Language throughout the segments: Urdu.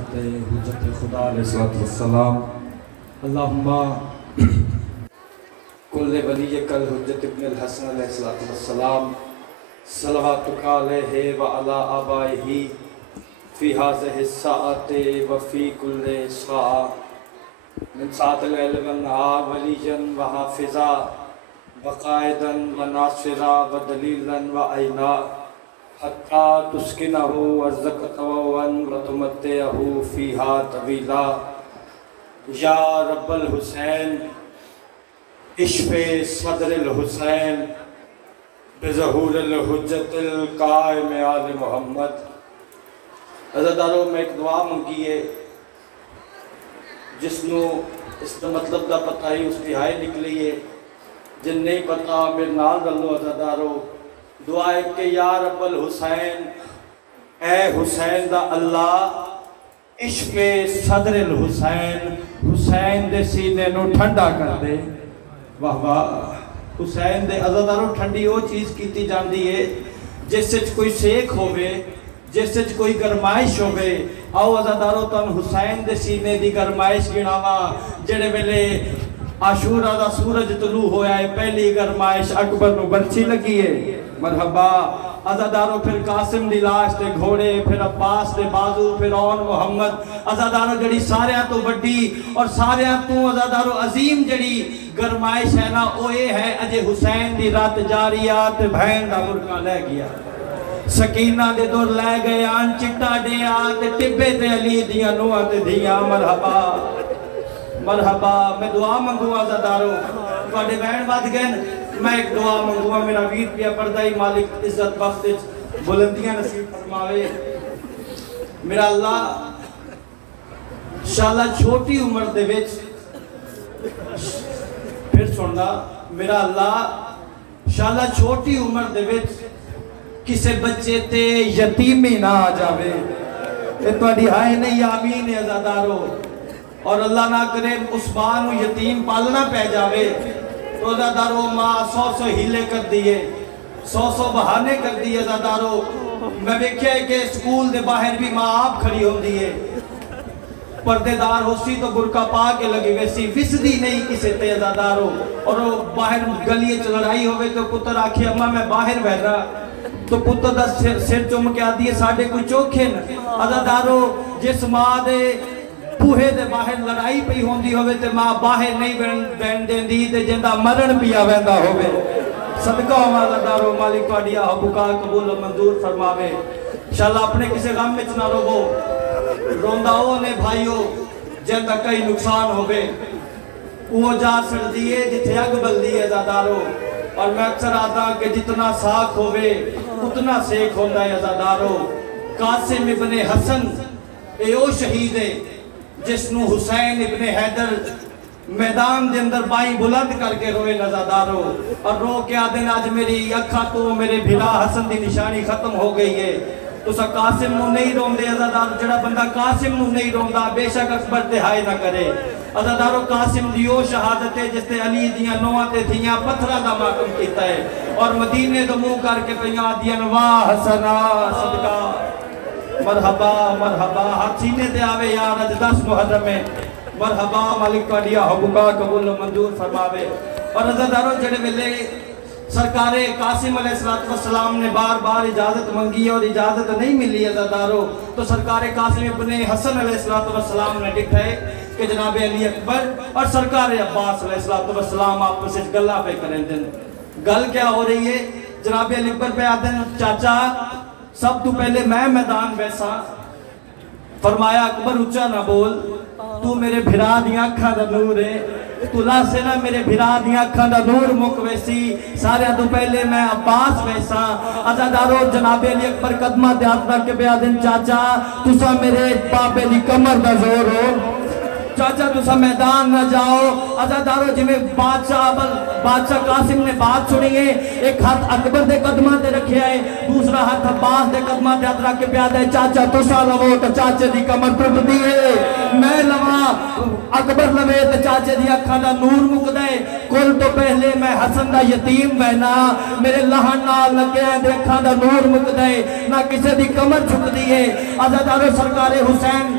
حجت خدا علیہ السلام اللہم کل ولیک الحجت ابن الحسن علیہ السلام صلواتک علیہ وعلا آبائہ فی هذه الساعة وفی کل ساعة من ساعة اللیل والنہار ولیجا وحافظا وقائدا وناصرا ودلیلا وعینا حتی تسکنہو ورزقتوان وتمتعہو فیہا طویلا یا رب الحسین اشف صدر الحسین بظہور الحجت القائم آل محمد۔ عزیزانو میں ایک دعا منگی ہے جس نو اس دا مطلب دا پتہ ہی اس کی ہائے نکلی ہے، جن نہیں پتہ میرے نال رلو عزیزانو دعا ہے کہ یا رب الحسین اے حسین دا اللہ عشق صدر الحسین، حسین دے سینے نو ٹھنڈا کر دے۔ واہ واہ، حسین دے عزیزانو ٹھنڈی وہ چیز کیتی جاندی ہے جس سے کوئی سیکھ ہوئے، جس سے کوئی گرمائش ہوئے۔ آؤ عزیزانو تن حسین دے سینے دی گرمائش گناوا جڑے ویلے عاشورہ دا سورج طلوع ہویا ہے، پہلی گرمائش اکبر نو برچی لگی ہے۔ مرحبا عزادارو، پھر قاسم دی لاش دے گھوڑے، پھر عباس دے بازو، پھر اون محمد۔ عزادارو جڑی ساریاں تو وڈی اور ساریاں تو عزادارو عظیم جڑی گرمائش ہے نا، وہ یہ ہے اجے حسین دی رات جاریات بہن دا برکہ لے گیا، سکینہ دے دور لے گئے آن چٹا دیا تے ٹبے تے علی دیا نوہ تے دیا۔ مرحبا مرحبا، میں دعا منگوں عزادارو بڑے بہن بات گئن، میں ایک دعا منگوں میرا ویر پیا پردائی مالک عزت بخت بلندیاں نصیب فرماوے۔ میرا اللہ انشاءاللہ چھوٹی عمر دے وچ، پھر سننا، میرا اللہ انشاءاللہ چھوٹی عمر دے وچ کسے بچے تے یتیمی نہ آ جاوے، یہ توڑی ہائے نہیں آمین عزادارو، اور اللہ نہ کرے اس بانو یتیم پالنا پہ جاوے تو عزادارو ماں سو ہیلے کر دیئے، سو بہانے کر دیئے۔ عزادارو میں دیکھیا ہے کہ سکول دے باہر بھی ماں آپ کھڑی ہوں دیئے، پردے دار ہو سی تو برکہ پا کے لگی ویسی وسدی نہیں کسے تے عزادارو، اور باہر گلیے چل رہی ہوئے تو پتر آکھی اممہ میں باہر بہ رہا تو پتر دا سر چوم کے آدھی ہے ساڑھے کوئی چوکھے نا۔ عزادارو جس ماں دے پوہے دے باہر لڑائی پئی ہوندی ہوئے تے ماں باہر نہیں بین دین دی تے جندہ مرن پیا ویندہ ہوئے۔ صدقہ ہمارا دارو مالک پاڑیا حبکا قبول و منظور فرماوے۔ انشاءاللہ اپنے کسے غم میں چنا روگو، رونداؤں نے بھائیو جندہ کئی نقصان ہوئے، وہ جا سڑ دیئے جتھے اگ بل دیئے زادارو، اور میں اکثر آتا کہ جتنا ساکھ ہوئے اتنا سیکھ ہوندہ ہے زادارو۔ قاسم ابن حسن اے او شہید ہے جس نو حسین ابن حیدر میدان دے اندر بائی بلند کر کے روئے نزادارو، اور رو کے آدھن آج میری اکھا تو میرے بھرا حسن دی نشانی ختم ہو گئی ہے۔ تو سا قاسم نو نہیں رون دے عزادارو، جڑا بندہ قاسم نو نہیں رون دا بے شک اکبر تہائی نہ کرے۔ عزادارو قاسم دیو شہادت ہے جس تے علی دیاں نوہ تے دھیاں پتھرہ دا ماتم کیتا ہے، اور مدینے دو منہ کر کے پیاں دیاں واہ حسنہ صدقہ۔ مرحبا مرحبا، ہاتھ سینے تے آوے یار اج 10 محرم میں، مرحبا مالک پاڑیا حبکا قبول و منظور فرماوے۔ اور عزادارو جڑے ملے سرکار قاسم علیہ السلام نے بار بار اجازت منگی اور اجازت نہیں ملی عزادارو، تو سرکار قاسم ابن حسن علیہ السلام نے ڈٹھا ہے کہ جناب علی اکبر اور سرکار عباس علیہ السلام آپ سے گلہ پہ کریں دن۔ گل کیا ہو رہی ہے؟ جناب علی اکبر پہ آدھن چاچا سب تو پہلے میں میدان بیسا، فرمایا اکبر اچھا نہ بول، تو میرے بھرا دیاں اکھاں دا نور ہے، تو لاسے نہ میرے بھرا دیاں اکھاں دا نور مک ویسی، سارے تو پہلے میں عباس ویسا۔ عزادارو جناب علی اکبر قدمہ دیات رکھ کے بے آدھن چاچا تسا میرے پاپے دی کمر دا زور ہو، چاچا تسا میدان نہ جاؤ۔ عزادارو جی میں بادشاہ قاسم نے بات سنی ہے، ایک ہاتھ اکبر دے قدمہ دے رکھے آئے، دوسرا ہاتھ عباس دے قدمہ دے اترا کے پیادہ ہے، چاچا تسا لو تو چاچے دی کمر ٹوٹ دیئے، میں لوا اکبر لوے تو چاچے دی اکھاں دا نور مک دے۔ کل تو پہلے میں حسن دا یتیم بہنا، میرے لہن نال لگے دے اکھاں دا نور مک دے، نہ کسے دی کمر چھک دیئے۔ عزادارو سرکار حسین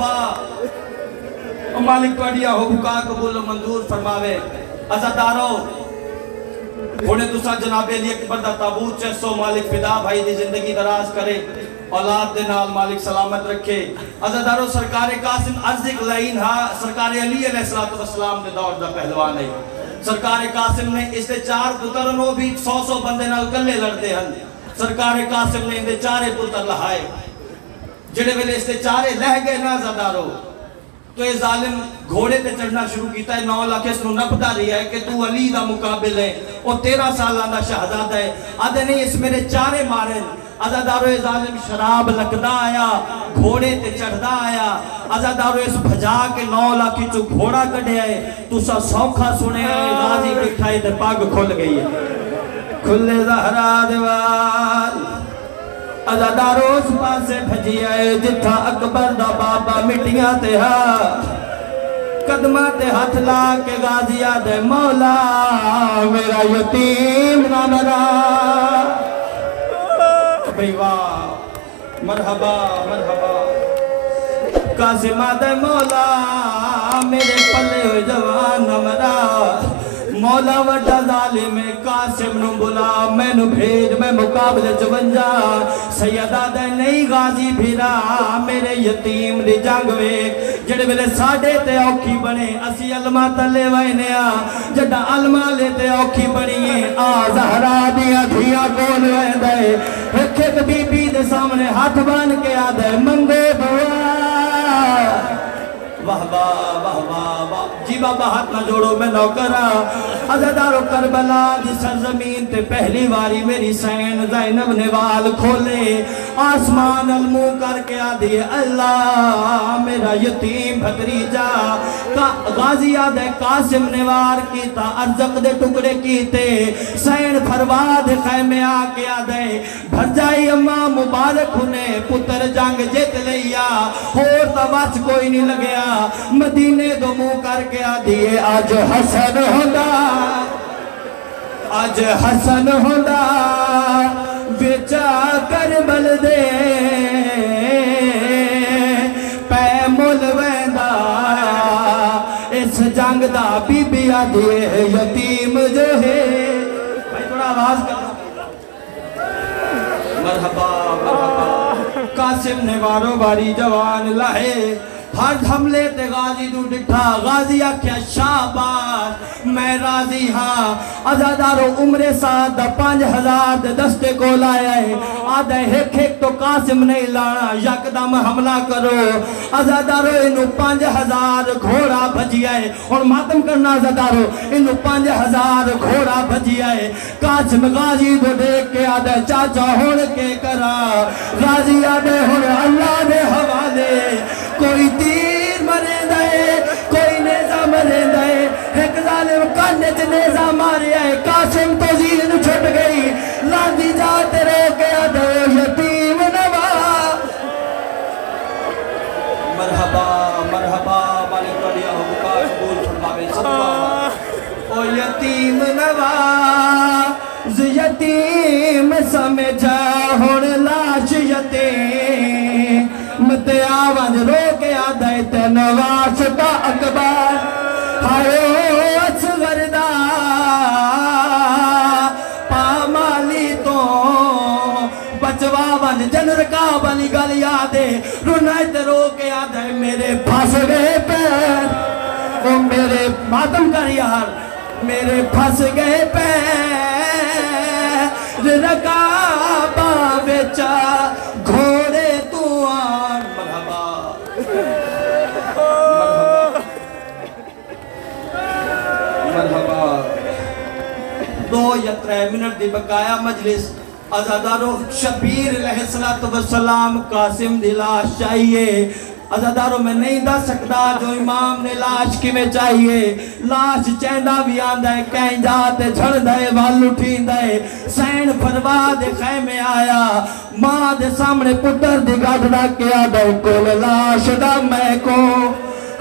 واہ مالک توڑیا ہو بکا قبول و منظور فرماوے عزادارو ہونے تسا جناب علی اکبر دا تابوت چیسو مالک فدا بھائی دی زندگی دراز کرے اولاد دے نال مالک سلامت رکھے عزادارو سرکار قاسم عزق لائن ہاں سرکار علی علیہ السلام دے دور دا پہلوان ہے سرکار قاسم نے اس دے 4 پترنوں بھی 100 بندے نال کلے لڑتے ہیں سرکار قاسم نے ان دے 4 پتر لہائے جڑے ویلے اس دے 4 لہ گئے نا عزادارو تو یہ ظالم گھوڑے تے چڑھنا شروع کیتا ہے 9 لاکھ اس نو نپدا رہی ہے کہ تو علی دا مقابل ہے اور 13 سالہ دا شہزادہ ہے آدھے نہیں اس میرے 4 مارن عزادارو یہ ظالم شراب لکدا آیا گھوڑے تے چڑھدا آیا عزادارو اس بھجا کے 9 لاکھی چو گھوڑا کڑے آئے تو سا سوکھا سنے غازی بٹھائے تے پاگ کھول گئی ہے کھلے زہرا دیوال عزادارو اس پاسے بھجی آئے جتھا اکبر دا بابا مٹیاں تے ہاں قدمہ تے ہاتھ لا کے غازی آدھے مولا میرا یتیم نہ مرا بھئی واہ مرحبا مرحبا قاسم آدھے مولا میرے پلے ہوئے جوان نہ مرا مولا وڈا ظالم قاسم نو بلا میں نو بھیج میں مقابلے چونجا سیدہ دے نہیں غازی بھیرا میرے یتیم دی جنگ ویک جڑے ویلے ساڑے تے اوکھی بنے اسی علمہ تلے وینیا جڑا علمہ لے تے اوکھی بنیے زہرا دیا دھیا کون وین دے ایک ایک بی بی دے سامنے ہاتھ بان کے آدھے منگے دعا واہ واہ واہ واہ واہ جی بابا ہاتھ نہ جوڑو میں نوکرہ عزادارو کربلا دی سرزمین تے پہلی واری میری سین زینب نے وال کھولے آسمان المو کر کے آدھے اللہ میرا یتیم بھتریجا غازی آدھے قاسم نے وار کیتا ارزق دے ٹکڑے کیتے سین پھرواد خیمے آکے آدھے بھر جائی اماں مبارک ہونے پتر جنگ جیت لیا اور تواچ کوئی نہیں لگیا مدینے دو مو کر کے آدھیے آج حسن ہوندا آج حسن ہوندا بچا کربل دے پے مل ویندا اس جنگ دا بی بی آدھیے یتیم جو ہے بھائی تھوڑا آواز کرنا مرحبا مرحبا قاسم نے وارو باری جوان لائے ہر حملے تے غازی دو ڈٹھا غازی آکھیا شاباش میں راضی ہاں عزادارو عمر ساتھ دا 5000 دے دستے کو لائے آدھے ایک ایک تو قاسم نہیں لانا یکدم حملہ کرو عزادارو انہوں 5000 گھوڑا بھجی آئے اور ماتم کرنا عزادارو انہوں 5000 گھوڑا بھجی آئے قاسم غازی دو دیکھ کے آدھے چاچا ہوڑ کے کرا غازی آدھے ہوڑ اللہ دے حوالے کوئی تیر مرے دائے کوئی نیزہ مرے دائے ایک ظالم کانچ نیزہ مارے آئے قاسم تو زین چھٹ گئی لاندی جاتے رو کے آدھے یتیم نوا مرحبا مرحبا مالک توڑیا ہو بکا قبول فرماوے صدقہ او یتیم نوا یتیم سمجھا ہون لاش یتیم متے آوان رو کے آدھے تے نواز کا اکبر ہائیو اصغر دا پامالی تو بچواوان جنر کا بلی گل یادے رونائے تے رو کے آدھے میرے پھاس گئے پیر او میرے ماتم کر یار میرے پھاس گئے پیر رکابہ بیچا گھوڑے تو آن مرحبا 2 یا 3 منٹ دی بقایا مجلس عزادارو شبیر علیہ السلام قاسم دی لاش چاہیے عزادارو میں نہیں دا سکتا جو امام نے لاش کی میں چاہیے لاش چیندہ بھی آندہ ہے کہیں جاتے جھڑ دائے والو ٹھین دائے سین پرواد خیمے آیا ماں دے سامنے پتر دی گاڑھ رکھیا دے کول لاش دا میں کو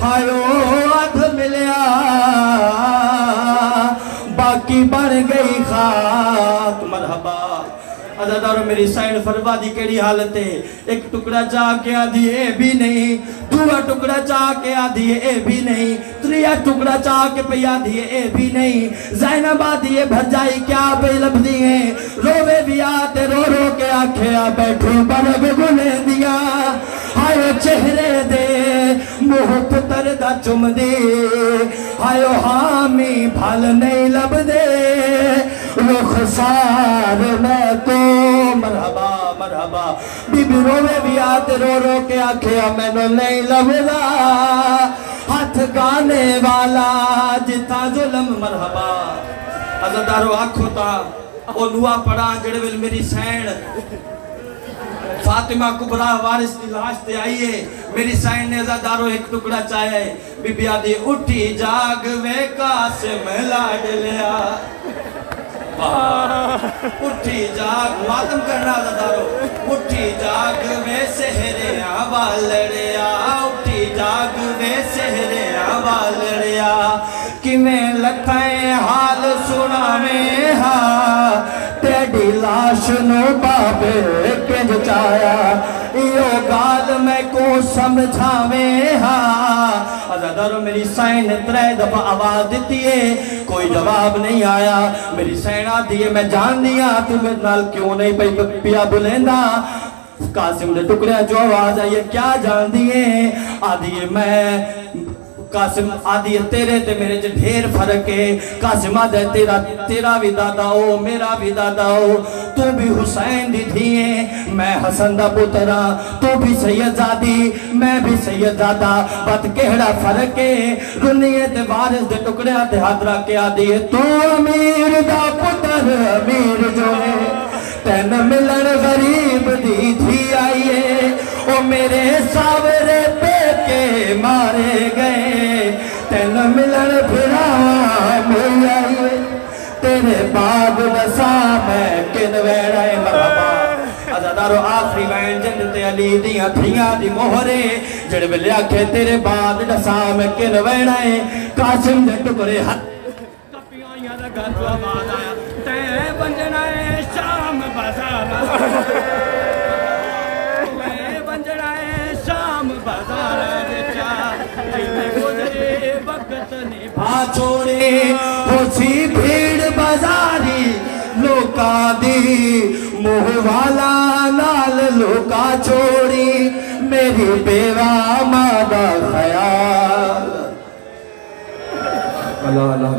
ہائیو آدھ ملیا باقی بڑھ گئی خاک مرحبا عزادارو میری میری سائن فروا دی کیڑی حالت ہے، ایک ٹکڑا چاہ کے آدھی اے بھی نہیں، دوسرا ٹکڑا چاہ کے آدھی اے بھی نہیں، تریا ٹکڑا چاہ کے پہ آدھی اے بھی نہیں، زینب آدھی اے بھجائی کیا بے لبدی ہیں، روے بھی آتے رو رو کے آکھیا بیٹھو برگ گنے دیا، ہائے چہرے دے موہ پتر دا چم دے، ہائے حامی بھال نہیں لب دے، رخسار میں تو مرحبا مرحبا، بی بی روے بھی آتے رو رو کے آکھیا میں نو نہیں لبدا، ہاتھ گانے والا جتا ظلم مرحبا، عزدارو آکھو تا او نوا پڑا جڑے ویل میری سین فاطمہ کبرا وارث کی لاش تے آئیے، میری سائن نے عزادارو ایک ٹکڑا چاہے، بی بی آدھی اٹھی جاگ وے قاسم لاڈ لیا، اٹھی جاگ ماتم کرنا عزادارو، اٹھی جاگ وے سہریاں والڑیا، اٹھی جاگ وے سہریاں والڑیا، کمیں لکھائیں حال سنا میں ہاں، تیڑی لاش نو بابے کنج چایا، ایو گال میں کو سمجھا میں ہاں، عزادارو میری سائن نے 3 دفعہ آواز دیتی ہے، کوئی جواب نہیں آیا، میری سائن آدھی ہے میں جان دیا تو میرے نال کیوں نہیں پیا بلیندہ، قاسم نے ٹکڑے جو آواز آئی کیا جان دیئے، آدھی ہے میں قاسم آدھی ہے تیرے تے میرے جو ڈھیر فرق ہے، قاسم آدھا ہے تیرا بھی دادا ہو میرا بھی دادا ہو، تو بھی حسین دی دھیئے میں حسن دا پترا، تو بھی سید زادی میں بھی سید زادہ، بات کہڑا فرق ہے، رنیت وارث دے ٹکڑے آتے حضرہ کے آدھی ہے تو امیر دا پتر امیر جو ہے، تین ملن غریب دی تھی آئیے، او میرے ساورے پہ کے مارے گئے، تین ملن پھرا مل آئیے، تیرے بعد نسا میں کن ویڑائے مرحبا، عزادارو آخری وین جنت علی دیاں تھیاں دی مہرے، جڑ بلیا کہ تیرے بعد نسا میں کن ویڑائے، قاسم دے ٹکرے حد کپیاں یا گھر تو آباد آیا، تے بنجنا ہے شام بازار، تے بنجنا ہے شام بازار، گزرے وقت نبھا چھوڑے، ہو سی بھیڑ بازاری لوکا دی، موہ والا نال لوکا چھوڑی، میری بیوہ مادہ خیال، اللہ اللہ